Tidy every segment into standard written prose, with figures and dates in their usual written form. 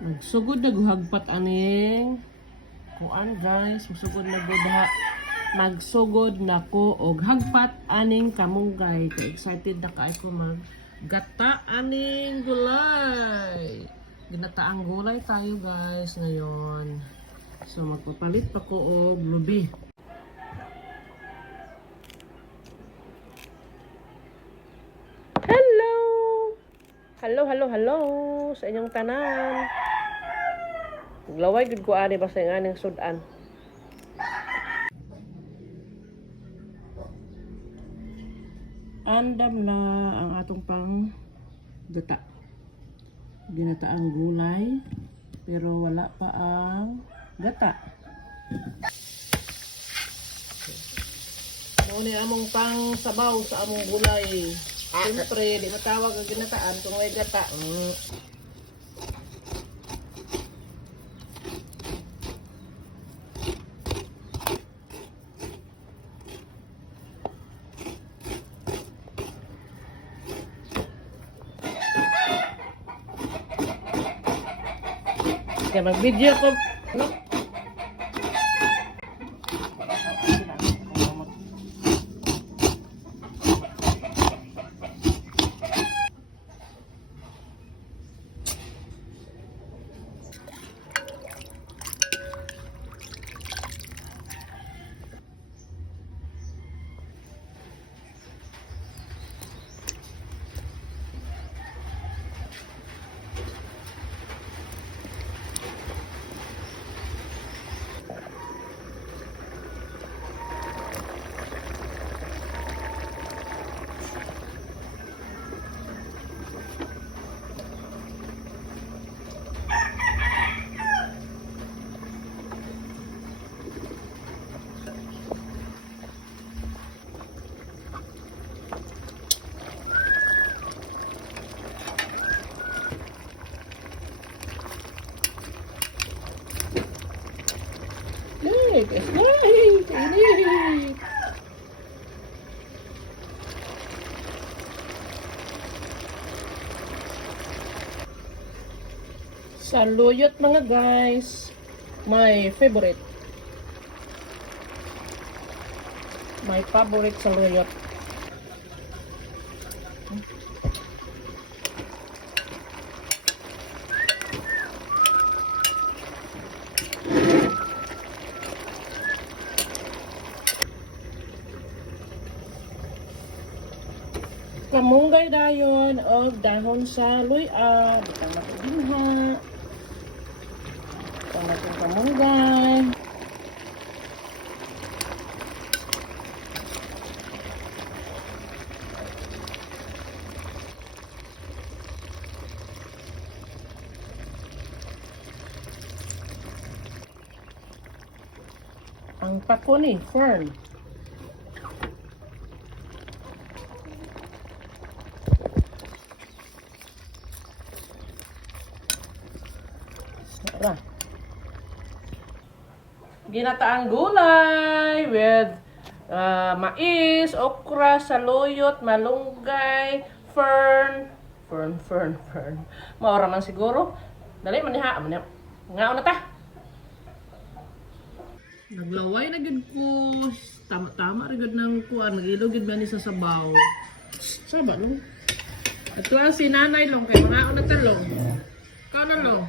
Magsugod na guhagpat aning kuan guys, magsugod na gudha. Magsugod na ko og hagpat aning kamunggay. Ka-excited na kaay ko mag gata aning gulay. Ginataang gulay tayo guys ngayon. So magpapalit pa ko og lubi. Hello! Hello sa inyong tanan. Glaway gud ko ani basta ng aning sudan. Andam na ang atong pang gata. Ginataang gulay pero wala pa ang gata. Muna among pang sabaw sa among gulay. Siyempre, di matawag ang ginataan kung may gata. Kaya mag-video ko. No? Saluyot mga guys, my favorite saluyot. Kamunggay dayon og dahon sa luya, bitang matubinha. Ito natin kamunggay. Ang pako ni fern. Sarap. Ginataang gulay with mais, okra, saluyot, malunggay, fern. Maura man siguro. Dali man niha. Ngaon na ta. Naglaway na gid ko. Tama ra gid nang kuan. Nagilog gid ba ni sa sabaw. Saba no? At si nanay long kay mga na talong. Kao na long.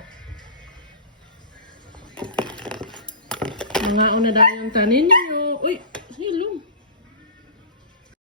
Mga una dayon tanin niyo. Uy!